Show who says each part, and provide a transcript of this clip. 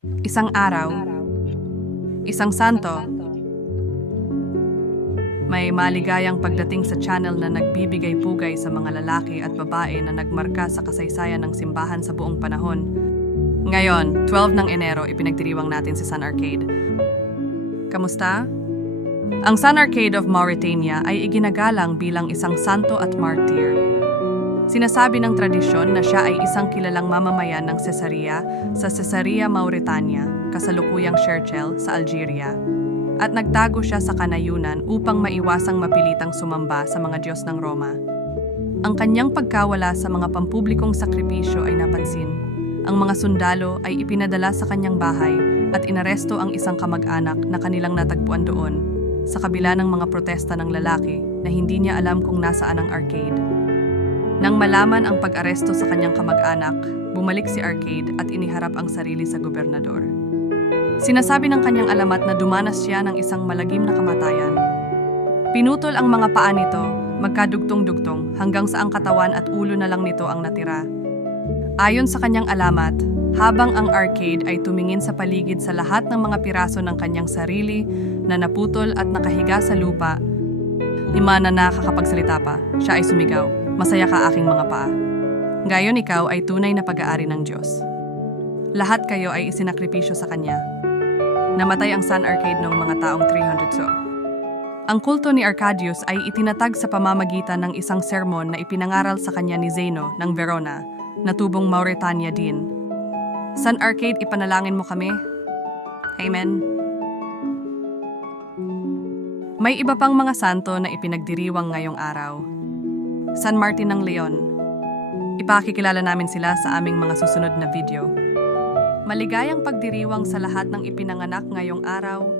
Speaker 1: Isang araw, isang santo, may maligayang pagdating sa channel na nagbibigay pugay sa mga lalaki at babae na nagmarka sa kasaysayan ng simbahan sa buong panahon. Ngayon, 12 ng Enero, ipinagdiriwang natin si Sun Arcade. Kamusta? Ang Sun Arcade of Mauritania ay iginagalang bilang isang santo at martyr. Sinasabi ng tradisyon na siya ay isang kilalang mamamayan ng Caesarea sa Caesarea Mauritania, kasalukuyang Sherchel sa Algeria. At nagtago siya sa kanayunan upang maiwasang mapilitang sumamba sa mga Diyos ng Roma. Ang kanyang pagkawala sa mga pampublikong sakripisyo ay napansin. Ang mga sundalo ay ipinadala sa kanyang bahay at inaresto ang isang kamag-anak na kanilang natagpuan doon, sa kabila ng mga protesta ng lalaki na hindi niya alam kung nasaan ang arcade. Nang malaman ang pag-aresto sa kanyang kamag-anak, bumalik si Arcade at iniharap ang sarili sa gobernador. Sinasabi ng kanyang alamat na dumanas siya ng isang malagim na kamatayan. Pinutol ang mga paa nito, magkadugtong-dugtong hanggang sa ang katawan at ulo na lang nito ang natira. Ayon sa kanyang alamat, habang ang arcade ay tumingin sa paligid sa lahat ng mga piraso ng kanyang sarili na naputol at nakahiga sa lupa, Hima na nakakapagsalita pa, siya ay sumigaw, masaya ka aking mga paa. Gayon ikaw ay tunay na pag-aari ng Diyos. Lahat kayo ay isinakripisyo sa Kanya. Namatay ang Sun Arcade noong mga taong 300 so. Ang kulto ni Arcadius ay itinatag sa pamamagitan ng isang sermon na ipinangaral sa kanya ni Zeno ng Verona, na tubong Mauritania din. Sun Arcade, ipanalangin mo kami. Amen. May iba pang mga santo na ipinagdiriwang ngayong araw. San Martin ng Leon. Ipakikilala namin sila sa aming mga susunod na video. Maligayang pagdiriwang sa lahat ng ipinanganak ngayong araw